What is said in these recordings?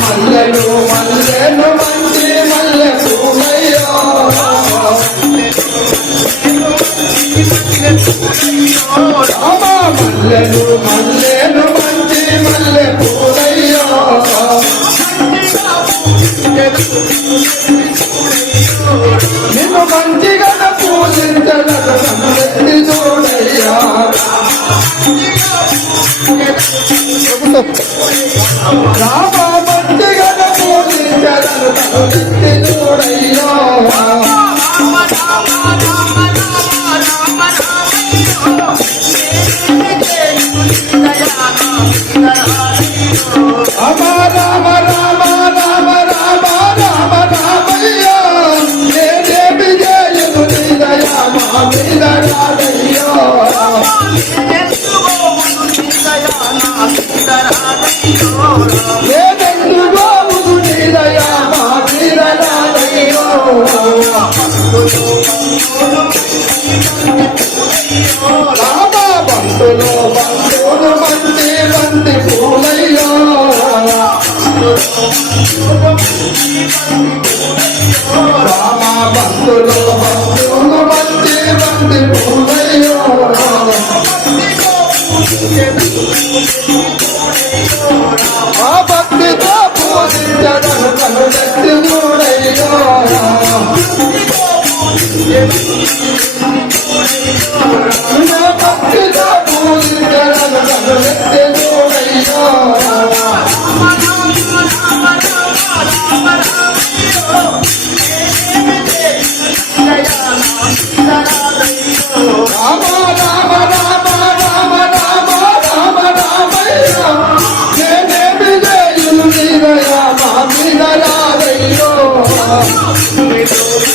మల్లెలు మల్లెలు రామ రాధా బంతులో బంతులు బంతి బంతి పూలయ్యో రామా బంతులో బంతులు బంతి బంతి పూలయ్యో.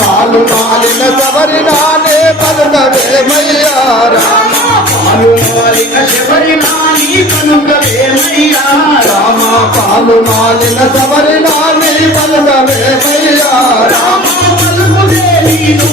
పాలు మాలిన శబరినానే పలుకవేమయ్యా రామా పాలు మాలిన శబరినాని పలుకవేమయ్యా రామా పాలు మాలిన శబరినాని పలుకవేమయ్యా రామా పలుకుదే నీలో